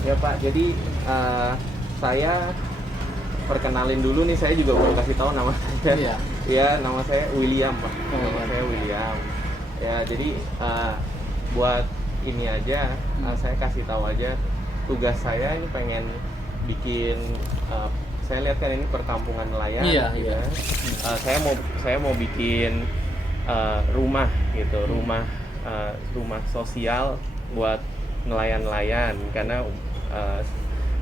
Ya Pak, jadi saya perkenalin dulu nih, saya juga belum kasih tahu nama saya. Iya. Ya, nama saya William Pak. Oh, Nama iya. saya William. Ya, jadi buat ini aja, saya kasih tahu aja tugas saya ini pengen bikin. Saya lihat kan ini perkampungan nelayan. Iya, ya. iya. Saya mau bikin rumah gitu, rumah sosial buat nelayan-nelayan karena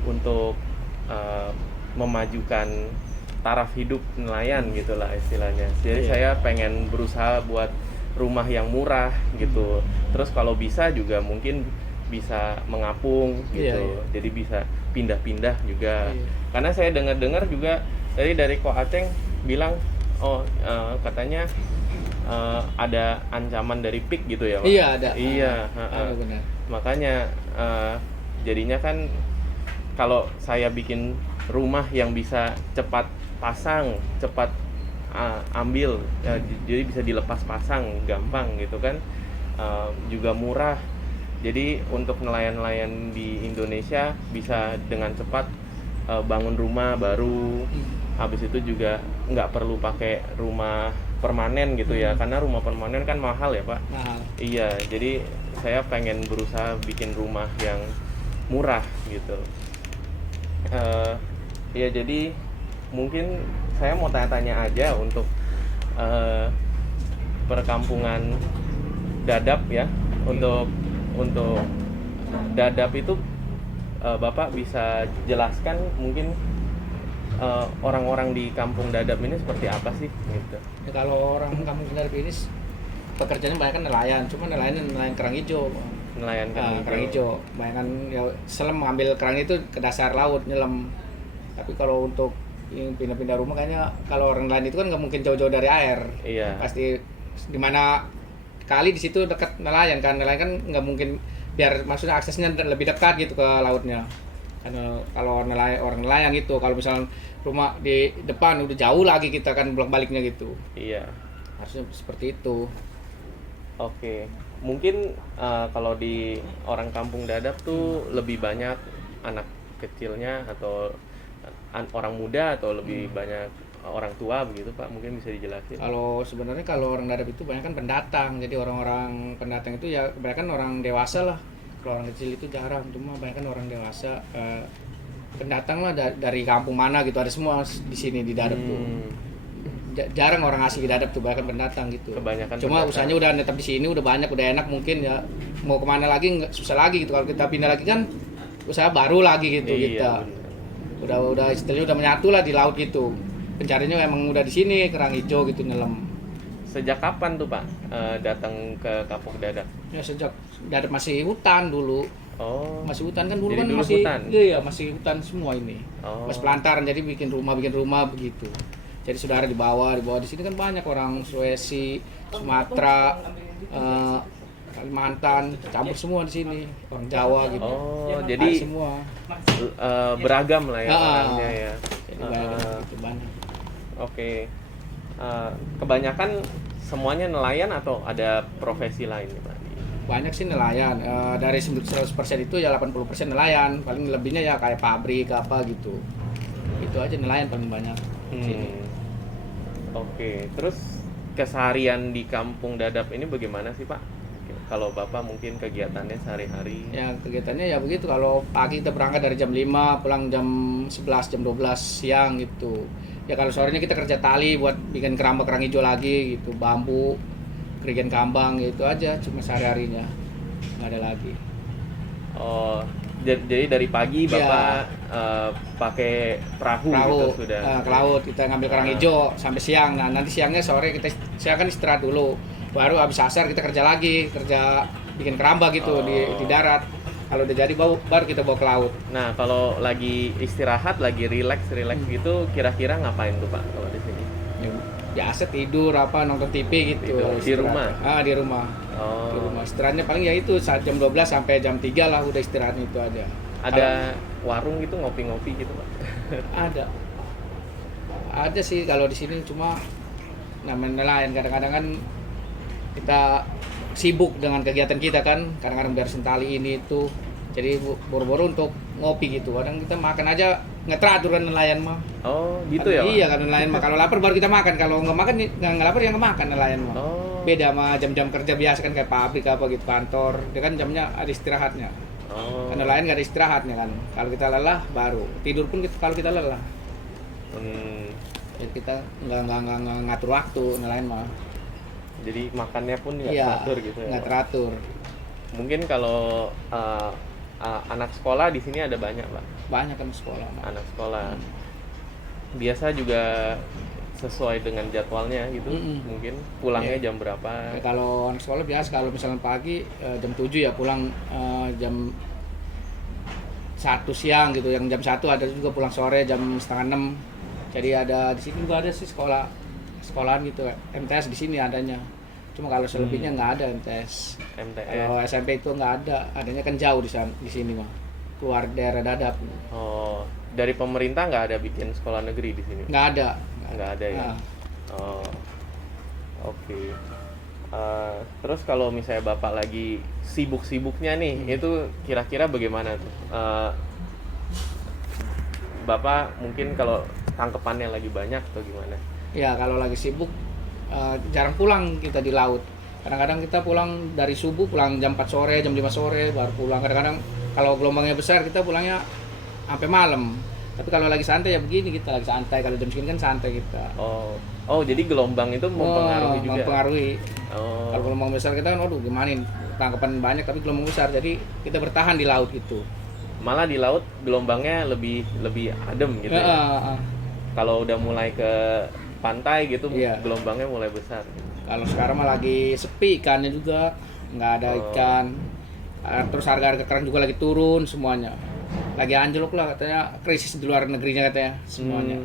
untuk memajukan taraf hidup nelayan gitulah istilahnya. Jadi Iya. saya pengen berusaha buat rumah yang murah gitu. Terus kalau bisa juga mungkin bisa mengapung Iya, gitu. iya. Jadi bisa pindah-pindah juga. Iya. Karena saya dengar-dengar juga dari Ko Aceng bilang, katanya ada ancaman dari pik gitu ya Pak? Iya, ada. Iya, Ada benar. makanya jadinya kan kalau saya bikin rumah yang bisa cepat pasang, cepat ambil, jadi bisa dilepas pasang gampang gitu kan, juga murah. Jadi untuk nelayan-nelayan di Indonesia bisa dengan cepat bangun rumah baru. Habis itu juga nggak perlu pakai rumah permanen gitu ya, karena rumah permanen kan mahal ya Pak. Mahal. Iya, jadi saya pengen berusaha bikin rumah yang murah gitu. Ya jadi mungkin saya mau tanya-tanya aja untuk perkampungan Dadap ya. Untuk Dadap itu Bapak bisa jelaskan mungkin orang-orang di kampung Dadap ini seperti apa sih gitu. Ya, kalau orang kampung Kendari ini pekerjaannya banyak kan nelayan, cuma nelayan kerang hijau. Nelayan Kerang kerang hijau. hijau. Banyak kan ya selam mengambil kerang itu ke dasar laut nyelam. Tapi kalau untuk yang pindah-pindah rumah kayaknya kalau orang lain itu kan nggak mungkin jauh-jauh dari air. Iya. Pasti di mana kali di situ dekat nelayan kan nggak mungkin, biar maksudnya aksesnya lebih dekat gitu ke lautnya. Karena kalau orang nelayan gitu, kalau misalnya rumah di depan udah jauh lagi kita kan bolak-baliknya gitu. Iya. Harusnya seperti itu. Oke. Mungkin kalau di orang kampung Dadap tuh lebih banyak anak kecilnya atau orang muda atau lebih banyak orang tua begitu Pak, mungkin bisa dijelasin. Kalau sebenarnya kalau orang Dadap itu banyak kan pendatang, jadi orang-orang pendatang itu ya kebanyakan orang dewasa lah. Kalau orang kecil itu jarang, cuma banyak kan orang dewasa. Pendatang lah dari kampung mana gitu, ada semua di sini di Dadap tuh. Jarang orang asli di Dadap tuh, bahkan pendatang gitu. Kebanyakan Cuma pendatang. usahanya udah netap di sini, udah banyak, udah enak mungkin ya. Mau kemana lagi nggak susah lagi gitu. Kalau kita pindah lagi kan usaha baru lagi gitu Iya, kita. Udah istilahnya udah menyatu lah di laut gitu. Pencariannya emang udah di sini kerang hijau gitu nyelam. Sejak kapan tuh Pak datang ke kampung Dadap? Ya sejak Dadap masih hutan dulu. Oh. Masih hutan kan dulu Jadi kan dulu masih hutan? iya masih hutan semua ini. Oh. Masih pelantaran, jadi bikin rumah begitu. Jadi saudara di bawah di sini kan banyak orang Sulawesi, Sumatera, Kalimantan, campur semua di sini. Orang Jawa gitu. Oh, Ada jadi semua. beragam lah ya orangnya ya. Jadi banyak gitu banyak. Oke. Kebanyakan semuanya nelayan atau ada profesi lain nih Pak? Banyak sih nelayan. Dari 100% itu ya 80% nelayan. Paling lebihnya ya kayak pabrik apa gitu. Itu aja nelayan paling banyak di sini. Oke. Terus keseharian di kampung Dadap ini bagaimana sih Pak? Kalau Bapak mungkin kegiatannya sehari-hari? Ya kegiatannya ya begitu, kalau pagi kita berangkat dari jam 5, pulang jam 11, jam 12 siang gitu. Ya kalau sorenya kita kerja tali buat bikin keramba kerang hijau lagi gitu, bambu, kerigen kambang gitu aja, cuma sehari-harinya. Nggak ada lagi. Oh, jadi dari pagi Bapak pakai perahu gitu sudah? ke laut, kita ngambil kerang hijau sampai siang. Nah nanti siangnya sore siang kan istirahat dulu. Baru habis asar kita kerja bikin keramba gitu di darat. Kalau udah jadi baru kita bawa ke laut. Nah, kalau lagi istirahat, lagi relax gitu, kira-kira ngapain tuh Pak kalau di sini? Ya, biasa tidur nonton TV gitu. Tidur. Di rumah? Di rumah. Oh. Di rumah. Istirahatnya paling ya itu saat jam 12 sampai jam 3 lah udah istirahatnya itu aja. Ada warung gitu, ngopi-ngopi gitu Pak? Ada. Ada sih kalau di sini, cuma namanya nelayan kadang-kadang kan kita sibuk dengan kegiatan kita kan, kadang-kadang beresin tali ini itu, Jadi boro-boro untuk ngopi gitu. Kadang kita makan aja nggak teratur kan nelayan mah. Oh, gitu ya, Pak? Iya kan nelayan mah kalau lapar baru kita makan. Kalau nggak makan nggak lapar ya nggak makan nelayan mah. Oh. Beda sama jam-jam kerja biasa kan kayak pabrik apa gitu kantor. Dia kan jamnya ada istirahatnya. Oh. Kan nelayan nggak ada istirahatnya kan. Kalau kita lelah baru tidur pun kalau kita lelah. Hmm, Jadi kita nggak ngatur waktu nelayan mah. jadi makannya pun nggak Iya, teratur gitu ya, nggak Pak? teratur. Mungkin kalau anak sekolah di sini ada banyak, Pak. Banyak kan sekolah mah. Anak sekolah biasa juga sesuai dengan jadwalnya gitu. Mm-mm. Mungkin pulangnya Iya. jam berapa? Ya, kalau anak sekolah biasa kalau misalnya pagi jam 7 ya pulang jam 1 siang gitu. Yang jam 1 ada juga pulang sore jam setengah 6. Jadi ada di sini juga ada sih sekolahan gitu. MTS di sini adanya. Cuma kalau selebihnya nggak ada MTS. MTS. Kalau SMP itu nggak ada, adanya kan jauh di sini mah. Keluar daerah Dadap. Oh, dari pemerintah nggak ada bikin sekolah negeri di sini? Nggak ada. Nggak ada ya? Nah, Oh, oke. Terus kalau misalnya Bapak lagi sibuk-sibuknya nih, itu kira-kira bagaimana tuh? Bapak mungkin kalau tangkepannya lagi banyak atau gimana? ya kalau lagi sibuk jarang pulang kita di laut. Kadang-kadang kita pulang dari subuh, pulang jam 4 sore, jam 5 sore baru pulang. Kadang-kadang kalau gelombangnya besar kita pulangnya sampai malam. Tapi kalau lagi santai ya begini, kita lagi santai. Kalau jam segini kan santai kita. Oh, jadi gelombang itu mempengaruhi juga. Mempengaruhi. Oh, Kalau gelombang besar kita kan, waduh gimana nih, tangkapan banyak tapi gelombang besar. Jadi kita bertahan di laut gitu. malah di laut gelombangnya lebih adem gitu ya. Kalau udah mulai ke pantai gitu, Iya. gelombangnya mulai besar. Kalau sekarang mah lagi sepi ikannya juga, nggak ada ikan. Terus harga-harga kerang juga lagi turun semuanya. Lagi anjlok lah katanya, krisis di luar negerinya katanya semuanya.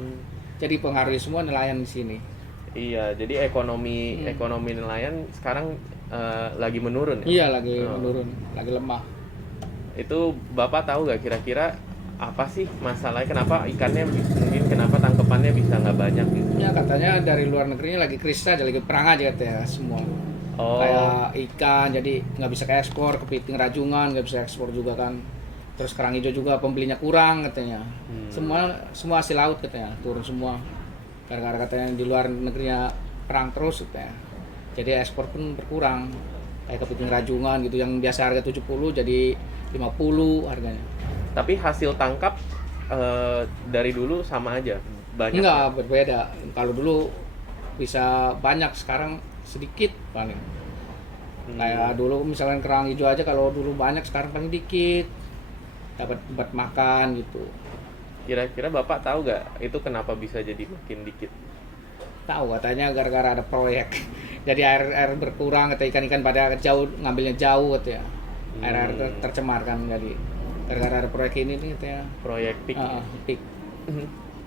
Jadi pengaruhi semua nelayan di sini. Iya, jadi ekonomi nelayan sekarang lagi menurun ya. Iya lagi menurun, lagi lemah. Itu Bapak tahu nggak kira-kira apa sih masalahnya? Kenapa ikannya mungkin kenapa tangkepannya bisa nggak banyak gitu? Ya katanya dari luar negerinya lagi krisis aja, lagi perang aja katanya semua. Oh, Kayak ikan jadi nggak bisa ekspor, kepiting rajungan nggak bisa ekspor juga kan. Terus kerang hijau juga pembelinya kurang katanya. Semua hasil laut katanya turun semua. Gara-gara katanya di luar negerinya perang terus katanya. Jadi ekspor pun berkurang. Kayak kepiting rajungan gitu yang biasa harga 70 jadi 50 harganya. tapi hasil tangkap dari dulu sama aja, banyak. Enggak, berbeda. Kalau dulu bisa banyak, sekarang sedikit paling. Kayak dulu misalkan kerang hijau aja kalau dulu banyak, sekarang paling dikit. Dapat buat makan gitu. Kira-kira Bapak tahu nggak itu kenapa bisa jadi makin dikit? Tahu katanya gara-gara ada proyek. Jadi air berkurang, kata ikan-ikan pada jauh ngambilnya jauh katanya. Air tercemar kan jadi gara-gara ada proyek ini nih katanya. Proyek PIK. PIK.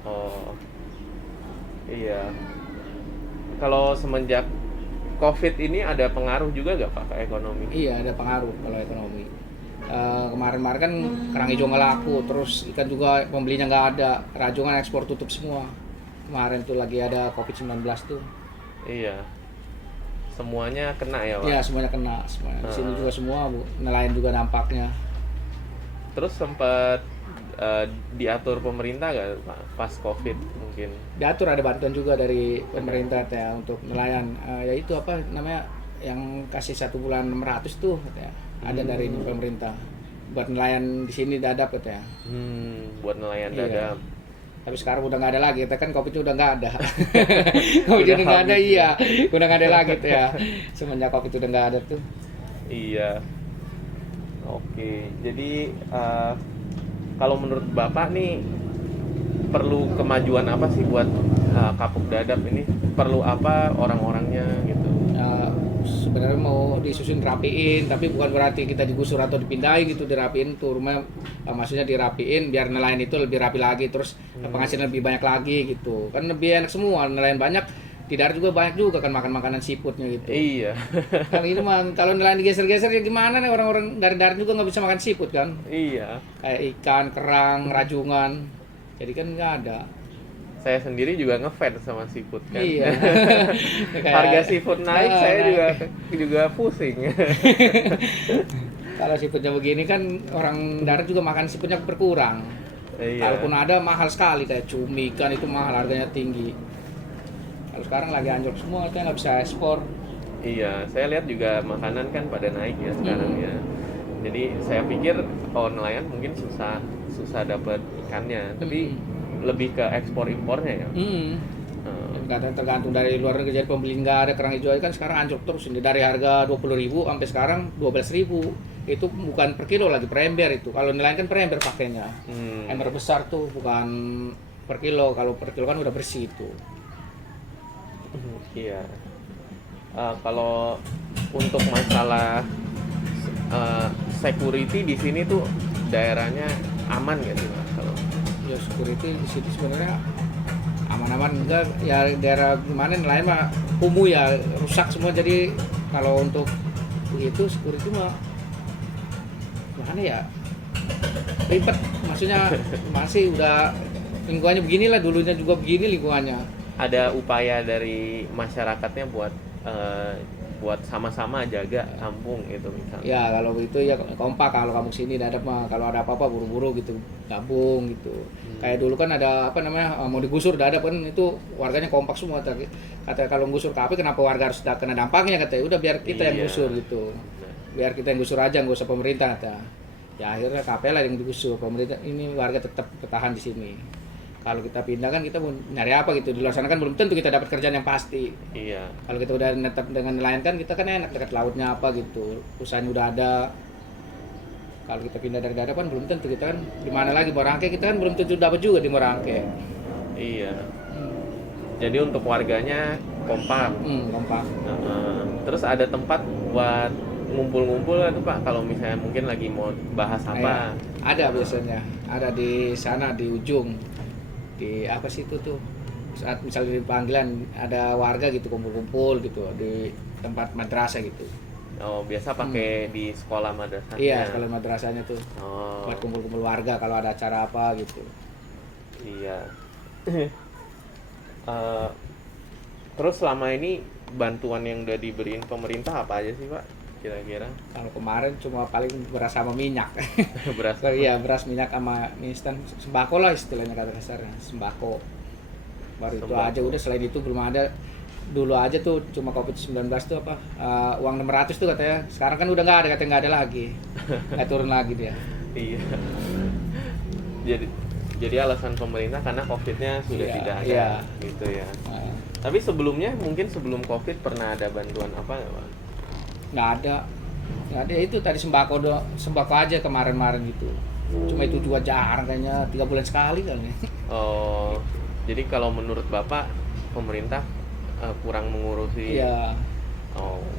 Oh, iya. Kalau semenjak COVID ini ada pengaruh juga nggak Pak ke ekonomi? Iya ada pengaruh kalau ekonomi. Kemarin-kemarin kan kerang hijau nggak laku, terus ikan juga pembelinya nggak ada, rajungan ekspor tutup semua. Kemarin tuh lagi ada COVID-19 tuh. Iya. Semuanya kena ya Pak? Iya semuanya kena, semuanya. Di sini juga semua, Bu. Nelayan juga dampaknya. Terus sempat diatur pemerintah nggak Pak pas COVID mungkin? Diatur ada bantuan juga dari pemerintah ya untuk nelayan. Ya itu apa namanya yang kasih 1 bulan 600 tuh katanya. Ada dari pemerintah buat nelayan di sini Dadap katanya. Buat nelayan Iya. Dadap. Tapi sekarang udah nggak ada lagi, kita kan COVID udah nggak ada. COVID udah nggak ada, habis, iya, udah nggak ada lagi tuh ya. Semenjak COVID udah nggak ada tuh. Iya. Oke, jadi kalau menurut Bapak nih perlu kemajuan apa sih buat Kapuk Dadap ini? Perlu apa orang-orangnya gitu? Sebenarnya mau disusun rapiin, tapi bukan berarti kita digusur atau dipindahin gitu, dirapiin tuh rumah, maksudnya dirapiin biar nelayan itu lebih rapi lagi, terus penghasilan lebih banyak lagi gitu. Kan lebih enak semua, nelayan banyak, di darat juga banyak juga kan makan makanan seafoodnya gitu. Iya. Kalau ini mah kalau nelayan digeser-geser ya gimana nih, orang-orang dari darat juga nggak bisa makan seafood kan? Iya. Kayak ikan, kerang, rajungan, jadi kan nggak ada. Saya sendiri juga ngefans sama seafood kan. Iya. Kayak- Harga seafood naik, saya naik. juga pusing. Kalau seafoodnya begini kan orang darat juga makan seafoodnya berkurang. Iya. Kalaupun ada mahal sekali kayak cumi ikan itu mahal harganya tinggi. Kalau sekarang lagi anjlok semua kita nggak bisa ekspor. Iya, saya lihat juga makanan kan pada naik ya sekarang ya. Jadi saya pikir kalau nelayan mungkin susah susah dapat ikannya, tapi lebih ke ekspor impornya ya. Tergantung dari luar negeri, jadi pembeli nggak ada kerang hijau kan sekarang anjlok terus ini dari harga 20.000 sampai sekarang 12.000. Itu bukan per kilo lagi, per ember itu. Kalau nelayan kan per ember pakainya. Ember besar tuh bukan per kilo. Kalau per kilo kan udah bersih itu. Iya. Kalau untuk masalah security di sini tuh daerahnya aman nggak sih Pak? Kalau Ya security di situ sebenarnya aman-aman enggak ya, daerah gimana nelayan mah kumuh ya, rusak semua. Jadi kalau untuk begitu security mah gimana ya, ribet maksudnya. Masih udah lingkungannya beginilah, dulunya juga begini lingkungannya. ada upaya dari masyarakatnya buat sama-sama jaga kampung gitu misalnya. Ya kalau begitu ya kompak, kalau kamu sini ada mah, kalau ada apa-apa buru-buru gitu gabung gitu. Kayak dulu kan ada apa namanya, mau digusur udah ada kan, itu warganya kompak semua. Kata kalau gusur tapi kenapa warga harus kena dampaknya, katanya udah biar kita yang Iya. gusur gitu, biar kita yang gusur aja, nggak usah pemerintah, kata. Ya akhirnya KPL lah yang digusur, pemerintah ini warga tetap bertahan di sini. Kalau kita pindah kan kita mau nyari apa gitu, di luar sana kan belum tentu kita dapat kerjaan yang pasti. Iya. Kalau kita udah netap dengan nelayan kan kita kan enak, dekat lautnya apa gitu, usahanya udah ada. Kalau kita pindah dari daerah kan belum tentu, kita kan di mana lagi, Morangke kita kan belum tentu dapat juga di Morangke. Iya. Jadi untuk warganya kompak. Kompak. Terus ada tempat buat ngumpul-ngumpul tuh Pak, kalau misalnya mungkin lagi mau bahas apa? Ada biasanya, ada di sana di ujung, di apa sih itu tuh, saat misalnya di panggilan ada warga gitu kumpul-kumpul gitu di tempat madrasah gitu. Oh, biasa pakai di sekolah madrasah. Iya, sekolah madrasahnya tuh. Oh, Buat kumpul-kumpul warga kalau ada acara apa gitu. iya. Eh, terus selama ini bantuan yang udah diberiin pemerintah apa aja sih Pak? Kira-kira Kalau kemarin cuma paling beras sama minyak. beras. Iya, beras, minyak sama mie instan, sembako lah istilahnya kata kasarnya, sembako. Baru itu Sembako. aja, udah selain itu belum ada. Dulu aja tuh cuma Covid-19 tuh apa, uang 600 tuh katanya. Sekarang kan udah nggak ada, katanya nggak ada lagi. Nggak turun lagi dia. Iya. Jadi alasan pemerintah karena COVID-nya sudah Iya, tidak ada iya. gitu ya. Nah, Tapi sebelumnya mungkin sebelum COVID pernah ada bantuan apa nggak Pak? nggak ada. Nggak ada, itu tadi sembako doang, sembako aja kemarin-kemarin gitu. Cuma itu juga jarang, kayaknya 3 bulan sekali kali. Oh, jadi kalau menurut Bapak pemerintah kurang mengurusi Iya,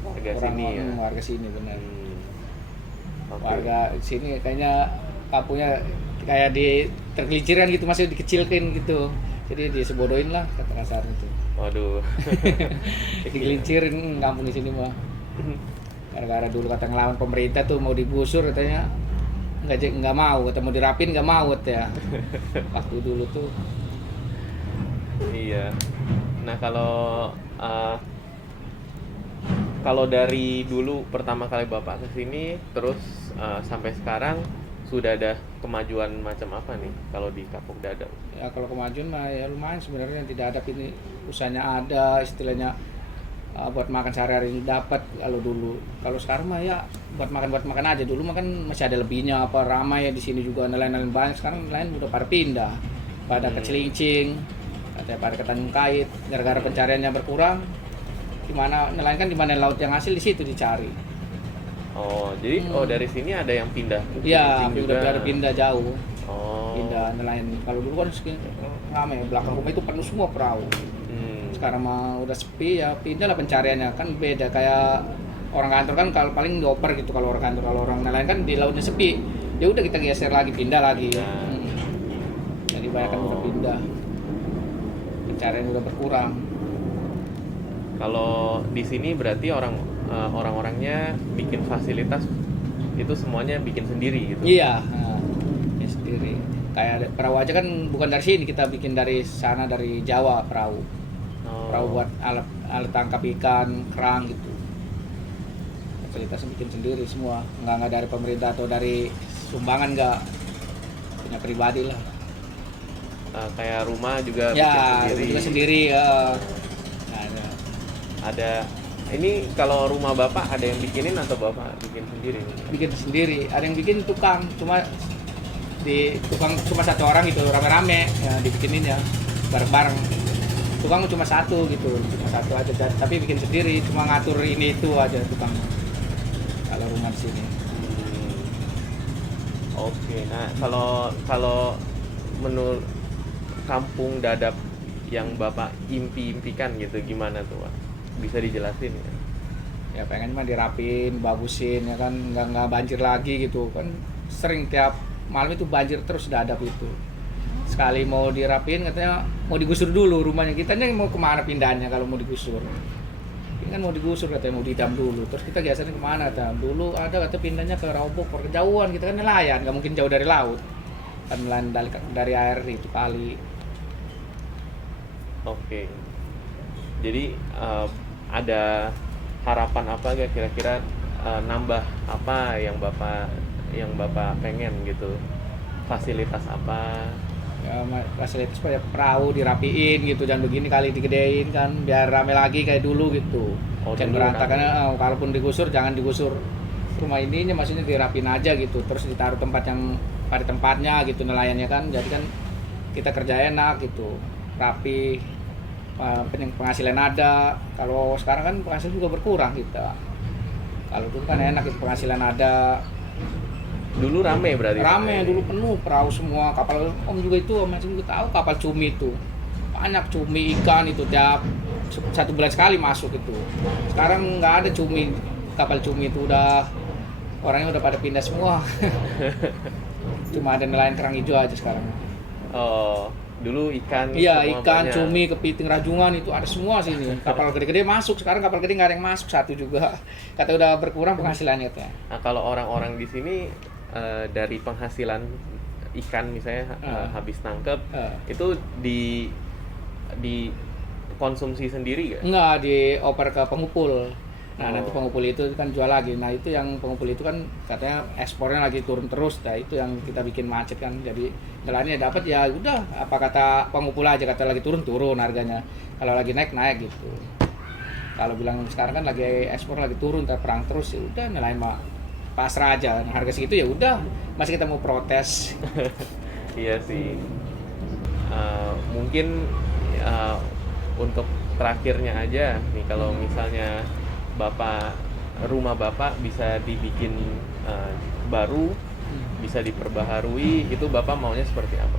warga orang sini ya. warga sini benar. Oke. Warga sini kayaknya kampungnya kayak tergelincirkan gitu, masih dikecilkan gitu. Jadi disebodohin lah kata kasarnya itu. Waduh. Digelincirin kampung di sini mah. Gara-gara dulu kata ngelawan pemerintah tuh mau digusur, katanya nggak mau, kata mau dirapin nggak mau ya. Waktu dulu tuh. Iya. Nah kalau dari dulu pertama kali Bapak kesini terus sampai sekarang sudah ada kemajuan macam apa nih kalau di Kapuk Dadap? Ya kalau kemajuan mah ya lumayan sebenarnya, tidak ada ini, usahanya ada istilahnya, buat makan sehari-hari dapat. Kalau dulu, kalau sekarang mah ya buat makan aja. Dulu mah kan masih ada lebihnya, apa ramai ya di sini juga, nelayan-nelayan banyak. Sekarang nelayan udah pada pindah, pada ke Cilincing, katanya pada ke Tanjung Kait, gara-gara pencariannya berkurang. Dimana nelayan kan, dimana laut yang hasil di situ dicari. Oh, jadi dari sini ada yang pindah ke Iya, Cilincing udah pada pindah jauh, Oh. pindah nelayan. Kalau dulu kan ramai, belakang rumah itu penuh semua perahu. Sekarang mah udah sepi ya, pindah lah pencariannya. Kan beda kayak orang kantor kan, kalau paling dioper gitu kalau orang kantor. Kalau orang nelayan kan di lautnya sepi, ya udah kita geser lagi, pindah lagi. Jadi banyak kan udah pindah, pencarian udah berkurang. Kalau di sini berarti orang-orangnya bikin fasilitas itu semuanya bikin sendiri gitu. Iya, ya sendiri. Kayak perahu aja kan bukan dari sini, kita bikin dari sana, dari Jawa perahu. Perahu buat alat tangkap ikan, kerang gitu. fasilitasnya bikin sendiri semua, nggak dari pemerintah atau dari sumbangan, nggak, punya pribadi lah. Kayak rumah juga Ya bikin sendiri. juga sendiri. Nah, Ada ini kalau rumah bapak ada yang bikinin atau bapak bikin sendiri? bikin sendiri, ada yang bikin tukang, cuma cuma satu orang gitu, rame-rame ya dibikinin ya, bareng-bareng. Tukang cuma satu gitu, cuma satu aja, tapi bikin sendiri, cuma ngatur ini itu aja tukang kalau rumah di sini. Oke, nah kalau menurut kampung dadap yang bapak impikan gitu gimana tuh Pak? Bisa dijelasin ya? Ya pengen mah dirapin, bagusin ya kan, nggak banjir lagi gitu kan. Sering tiap malam itu banjir terus dadap itu. Sekali mau dirapin katanya mau digusur dulu rumahnya, kitanya mau kemana pindahnya kalau mau digusur. Ini kan mau digusur katanya, mau didam dulu, terus kita biasanya kemana kata, dulu ada kata pindahnya ke Raubok, kejauhan, kita kan nelayan, nggak mungkin jauh dari laut kan, nelayan dari air itu kali. Oke, jadi ada harapan apa gak kira-kira, nambah apa yang bapak pengen gitu, fasilitas apa? Ya fasilitas kayak perahu dirapiin gitu, dan begini kali digedein kan biar rame lagi kayak dulu gitu. Jangan Dulu berantakan, rame. kalaupun digusur jangan digusur rumah ininya, maksudnya dirapin aja gitu, terus ditaruh tempat yang pada tempatnya gitu nelayannya kan, jadi kan kita kerja enak gitu, rapi, penghasilan ada. Kalau sekarang kan penghasilan juga berkurang kita, kalau dulu kan enak itu penghasilan ada. Dulu rame berarti? Rame dulu, penuh perahu semua, kapal. Om juga itu, Om juga tahu kapal cumi itu banyak, cumi ikan itu tiap 1 bulan sekali masuk itu. Sekarang nggak ada cumi, kapal cumi itu udah orangnya udah pada pindah semua. Cuma ada nelayan kerang hijau aja sekarang. Oh, dulu ikan. Iya, semua ikan, banyak. cumi, kepiting, rajungan itu ada semua sini. Kapal gede-gede masuk, sekarang kapal gede nggak ada yang masuk, satu juga. Kata udah berkurang penghasilannya katanya. Nah, kalau orang-orang di sini dari penghasilan ikan misalnya habis nangkep itu di konsumsi sendiri gak? Enggak, dioper ke pengupul. Nah, nanti Oh. pengupul itu kan jual lagi. Nah, itu yang pengupul itu kan katanya ekspornya lagi turun terus. Nah, itu yang kita bikin macet kan. Jadi nelayannya dapat ya udah, apa kata pengupul aja, kata lagi turun harganya. Kalau lagi naik gitu. Kalau bilang sekarang kan lagi ekspor lagi turun, perang terus, ya udah nelayan mah pasrah aja. Nah, harga segitu ya udah, masih kita mau protes. Iya sih. Mungkin untuk terakhirnya aja nih, kalau misalnya rumah bapak bisa dibikin baru, bisa diperbaharui, itu bapak maunya seperti apa?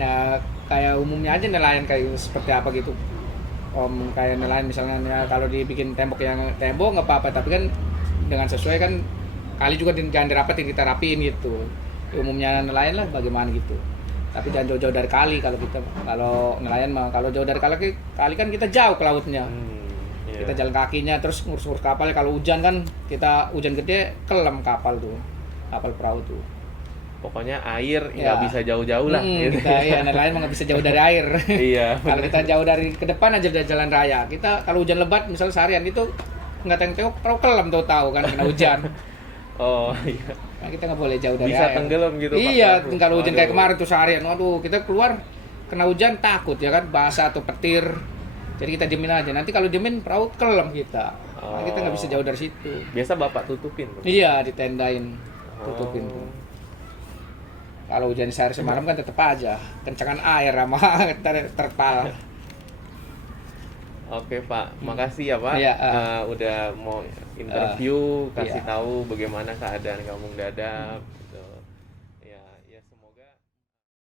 Ya kayak umumnya aja nelayan kayak seperti apa gitu. Kayak nelayan misalnya ya, kalau dibikin tembok nggak apa-apa, tapi kan dengan sesuai kan, kali juga jangan dirapetin, kita rapiin gitu. Umumnya nelayan lah bagaimana gitu. Tapi jangan jauh-jauh dari kali kalau nelayan mah, kalau jauh dari kali kan kita jauh ke lautnya. Iya. Kita jalan kakinya, terus ngurus-ngurus kapal. Kalau hujan kan, kita hujan gede kelam kapal perahu tuh. Pokoknya air Ya. nggak bisa jauh-jauh lah. Gitu. Kita nelayan mah nggak bisa jauh dari air. Iya. Kalau kita jauh dari ke depan aja dari jalan raya, kita kalau hujan lebat misalnya seharian itu nggak tengok perahu kelam, tahu kan kena hujan. Oh iya. Nah, kita nggak boleh jauh dari Bisa air. tenggelam gitu, Pak. Iya, kalau hujan kayak Waduh. kemarin tuh seharian, waduh, kita keluar kena hujan takut ya kan, basah atau petir. Jadi kita diemin aja. Nanti kalau diemin perahu kelam kita. Nah, kita nggak bisa jauh dari situ. Biasa bapak tutupin tuh? Iya, ditendain, tutupin tuh. Kalau hujan sehari semalam kan tetap aja kencangan air sama terpal. Oke Pak, makasih ya Pak. Iya, Udah mau interview, kasih iya. tahu bagaimana keadaan kampung dadap. Gitu.